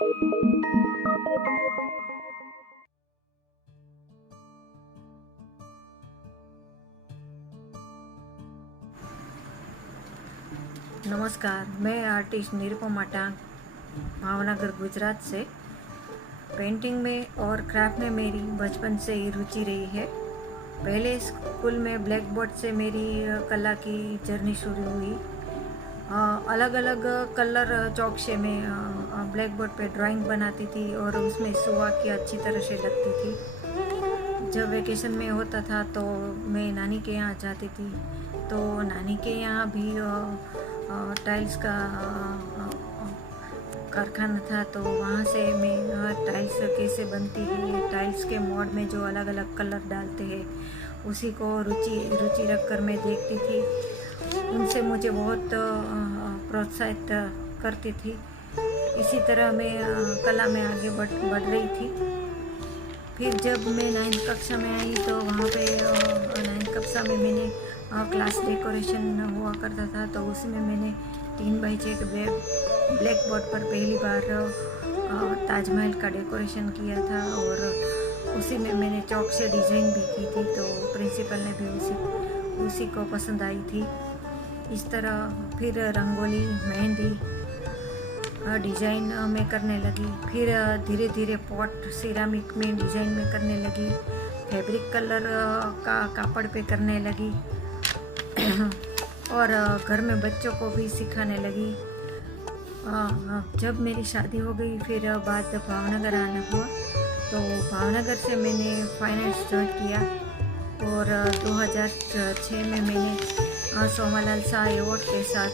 नमस्कार, मैं आर्टिस्ट निरुपमा टांग भावनगर गुजरात से। पेंटिंग में और क्राफ्ट में मेरी बचपन से ही रुचि रही है। पहले स्कूल में ब्लैक बोर्ड से मेरी कला की जर्नी शुरू हुई। अलग अलग कलर चौक से मैं ब्लैक बोर्ड पे ड्राइंग बनाती थी और उसमें सुआ की अच्छी तरह से लगती थी। जब वेकेशन में होता था तो मैं नानी के यहाँ जाती थी, तो नानी के यहाँ भी टाइल्स का कारखाना था, तो वहाँ से मैं टाइल्स कैसे बनती है, टाइल्स के मोड में जो अलग अलग कलर डालते हैं उसी को रुचि रखकर मैं देखती थी। उनसे मुझे बहुत प्रोत्साहित करती थी। इसी तरह मैं कला में आगे बढ़ रही थी। फिर जब मैं 9th कक्षा में आई तो वहाँ पे 9th कक्षा में मैंने क्लास डेकोरेशन हुआ करता था, तो उसमें मैंने 3x6 ब्लैक बोर्ड पर पहली बार ताजमहल का डेकोरेशन किया था और उसी में मैंने चौक से डिज़ाइन भी की थी, तो प्रिंसिपल ने भी उसी को पसंद आई थी। इस तरह फिर रंगोली, मेहंदी डिज़ाइन में करने लगी। फिर धीरे धीरे पॉट सिरामिक में डिज़ाइन में करने लगी। फैब्रिक कलर का कापड़ पे करने लगी और घर में बच्चों को भी सिखाने लगी। जब मेरी शादी हो गई फिर बाद भावनगर आना हुआ, तो भावनगर से मैंने फाइनेंस ज्वाइन किया और 2006 में मैंने सोमालाल शाह अवार्ड के साथ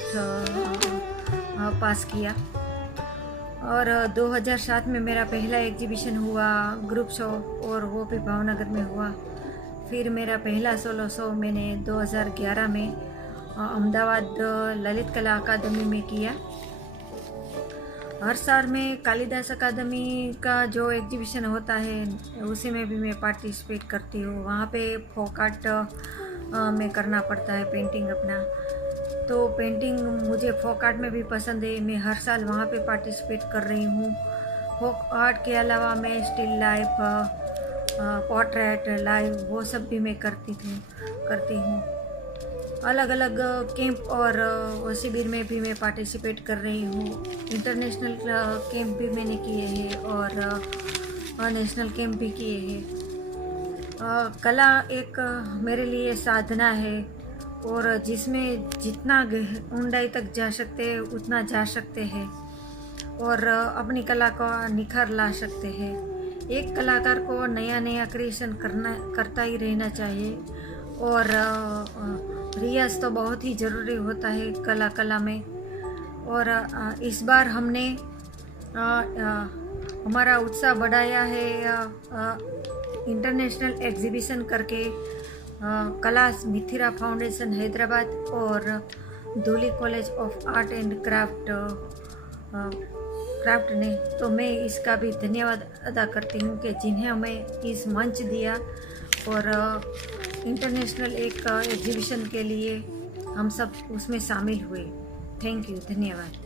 पास किया। और 2007 में मेरा पहला एग्जीबिशन हुआ ग्रुप शो, और वो भी भावनगर में हुआ। फिर मेरा पहला सोलो शो मैंने 2011 में अहमदाबाद ललित कला अकादमी में किया। हर साल में कालिदास अकादमी का जो एग्जीबिशन होता है उसी में भी मैं पार्टिसिपेट करती हूँ। वहाँ पे फोक आर्ट में करना पड़ता है पेंटिंग अपना, तो पेंटिंग मुझे फोक आर्ट में भी पसंद है। मैं हर साल वहाँ पे पार्टिसिपेट कर रही हूँ। फोक आर्ट के अलावा मैं स्टिल लाइफ, पोर्ट्रेट, लाइव वो सब भी मैं करती हूँ। अलग अलग कैंप और शिविर में भी मैं पार्टिसिपेट कर रही हूँ। इंटरनेशनल कैंप भी मैंने किए हैं और नेशनल कैंप भी किए हैं। कला एक मेरे लिए साधना है और जिसमें जितना ऊंचाई तक जा सकते हैं उतना जा सकते हैं और अपनी कला को निखार ला सकते हैं। एक कलाकार को नया नया क्रिएशन करता ही रहना चाहिए और रियाज तो बहुत ही ज़रूरी होता है कला में। और इस बार हमने हमारा उत्साह बढ़ाया है इंटरनेशनल एग्जीबिशन करके कला मिथिरा फाउंडेशन हैदराबाद और Dhuli college of art and craft ने। तो मैं इसका भी धन्यवाद अदा करती हूँ कि जिन्हें हमें इस मंच दिया और इंटरनेशनल एक एग्जीबिशन के लिए हम सब उसमें शामिल हुए। थैंक यू, धन्यवाद।